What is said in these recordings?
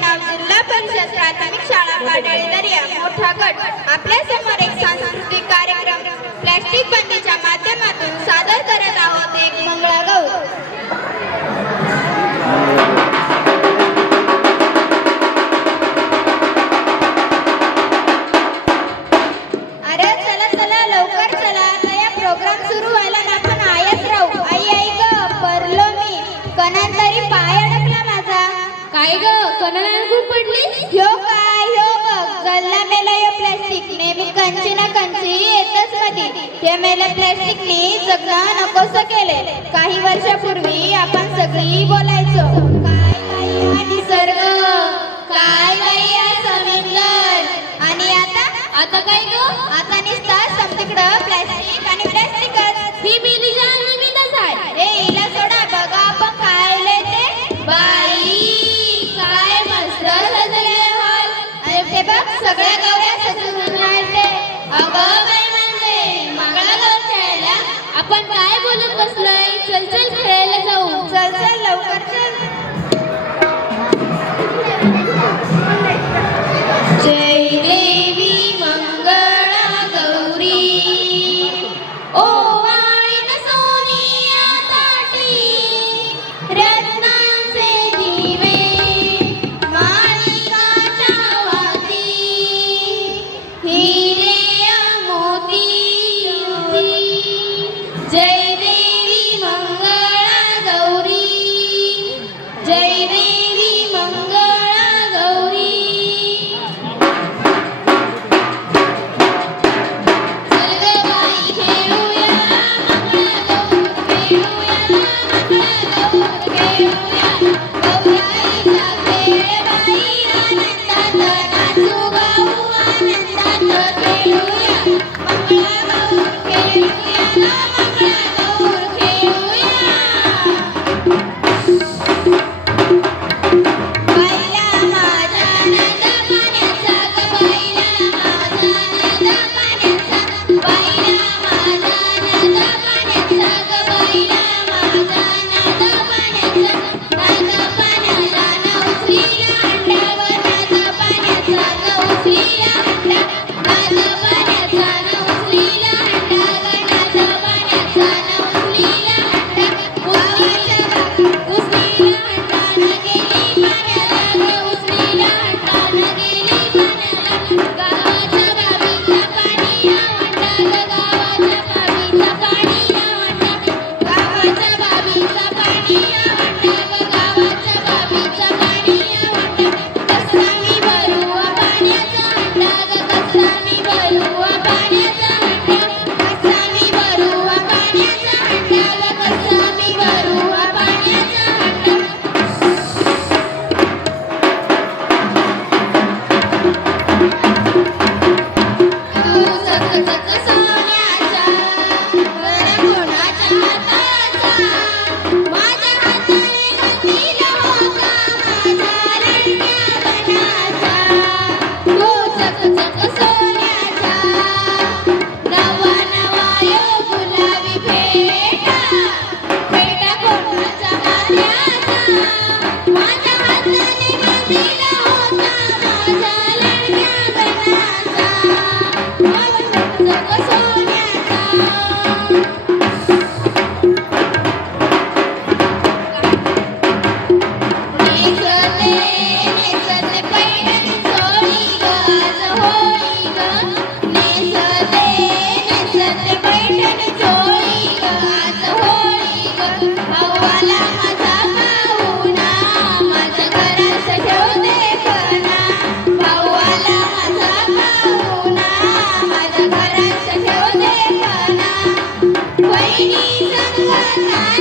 नाव जिल्हा परिषद प्राथमिक शाळा पाडळी दर्या मोठा गट. आपल्यासमोर एक सांस्कृतिक कार्यक्रम. प्लॅस्टिक बंदीच्या माध्यमातून सादर करत आहोत एक मंगळागौर कंची येतच मधी हे मेल्या जगणं नकोस केले. काही वर्षापूर्वी आपण सगळी बोलायचो. काय बाई हा निसर्ग. काय हा समुद्र. आणि आता? आता काय ग? आता निसता समतीकडं प्लॅस्टिक आणि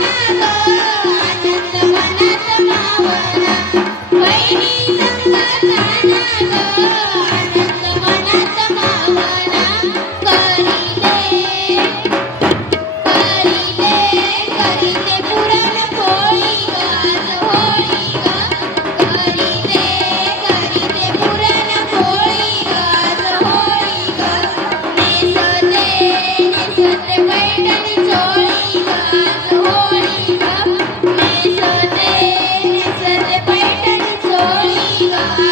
Yeah! ग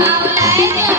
好我来。